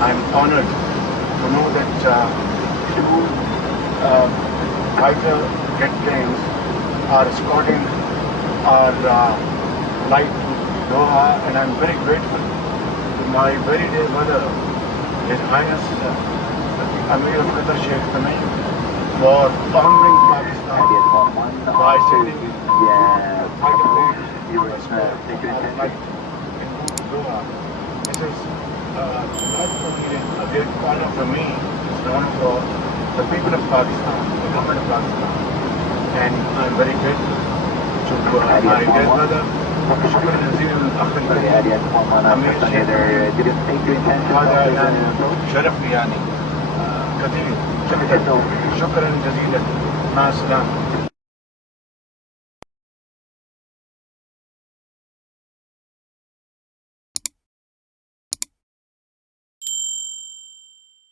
I'm honored to know that two fighter jet planes are escorting our flight to Doha, and I'm very grateful to my very dear mother, His Highness Amir of Qatar Sheikh Tamim, for honoring Pakistan by sending fighter planes to escort our flight into Doha. This is not only a great honor for me, it's an honor for the people of Pakistan, the government of Pakistan. And I'm very grateful to my grandmother, شكرا جزيلا للأخ الكريم أمير الشيخ هذا يعني شرف يعني كثير جدا. شكرا جزيلا. مع السلامة.